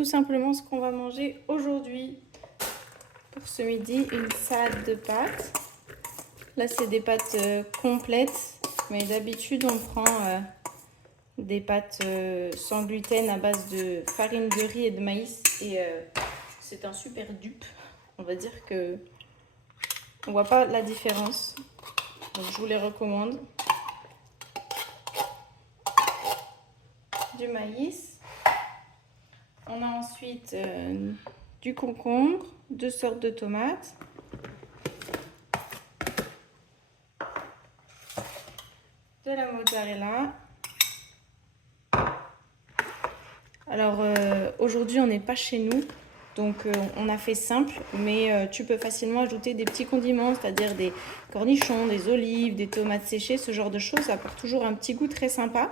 tout simplement ce qu'on va manger aujourd'hui. Pour ce midi, une salade de pâtes. Là, c'est des pâtes complètes, mais d'habitude, on prend des pâtes sans gluten à base de farine de riz et de maïs. Et c'est un super dupe. On va dire que on voit pas la différence. Donc, je vous les recommande. Du maïs. On a ensuite du concombre, 2 sortes de tomates. De la mozzarella. Alors aujourd'hui on n'est pas chez nous, donc on a fait simple, mais tu peux facilement ajouter des petits condiments, c'est-à-dire des cornichons, des olives, des tomates séchées, ce genre de choses, ça apporte toujours un petit goût très sympa.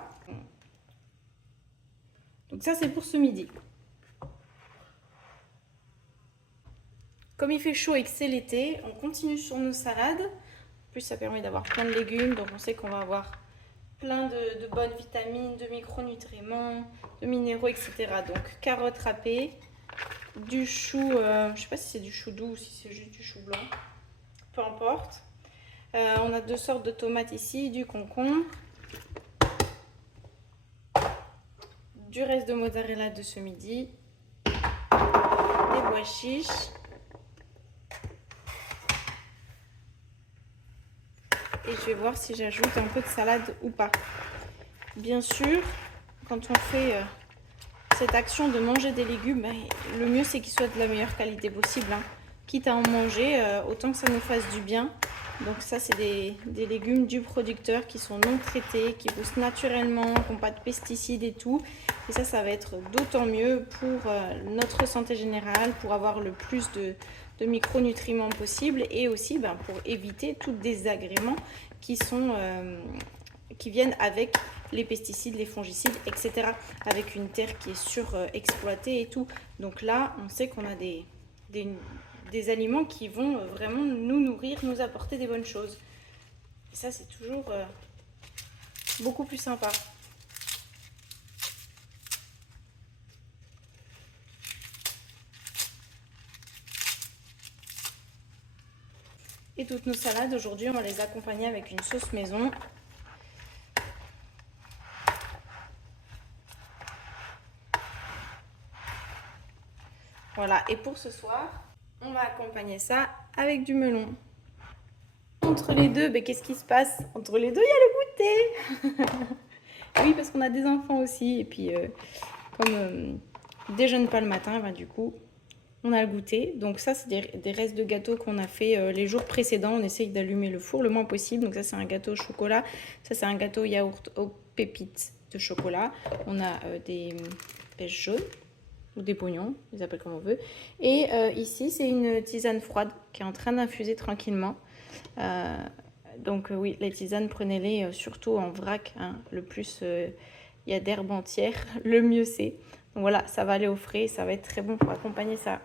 Donc ça c'est pour ce midi. Comme il fait chaud et que c'est l'été, on continue sur nos salades. En plus ça permet d'avoir plein de légumes, donc on sait qu'on va avoir plein de bonnes vitamines, de micronutriments, de minéraux, etc. Donc carottes râpées, du chou, je ne sais pas si c'est du chou doux ou si c'est juste du chou blanc, peu importe. On a 2 sortes de tomates ici, du concombre, du reste de mozzarella de ce midi, des pois chiches. Et je vais voir si j'ajoute un peu de salade ou pas. Bien sûr, quand on fait cette action de manger des légumes, le mieux c'est qu'ils soient de la meilleure qualité possible. Quitte à en manger, autant que ça nous fasse du bien. Donc ça c'est des légumes du producteur qui sont non traités, qui poussent naturellement, qui n'ont pas de pesticides et tout. Et ça va être d'autant mieux pour notre santé générale, pour avoir le plus de micronutriments possible et aussi pour éviter tous les désagréments qui viennent avec les pesticides, les fongicides, etc. Avec une terre qui est surexploitée et tout. Donc là, on sait qu'on a des aliments qui vont vraiment nous nourrir, nous apporter des bonnes choses. Et ça, c'est toujours beaucoup plus sympa. Et toutes nos salades, aujourd'hui, on va les accompagner avec une sauce maison. Voilà, et pour ce soir, on va accompagner ça avec du melon. Entre les deux, qu'est-ce qui se passe? Entre les deux, il y a le goûter. Oui, parce qu'on a des enfants aussi, et puis comme déjeune pas le matin, du coup, on a le goûter. Donc ça, c'est des restes de gâteaux qu'on a fait les jours précédents. On essaye d'allumer le four le moins possible. Donc ça, c'est un gâteau au chocolat. Ça, c'est un gâteau yaourt aux pépites de chocolat. On a des pêches jaunes ou des pognons, on les appelle comme on veut. Et ici, c'est une tisane froide qui est en train d'infuser tranquillement. Donc oui, les tisanes, prenez-les surtout en vrac. Le plus il y a d'herbes entières, le mieux c'est. Donc voilà, ça va aller au frais, ça va être très bon pour accompagner ça.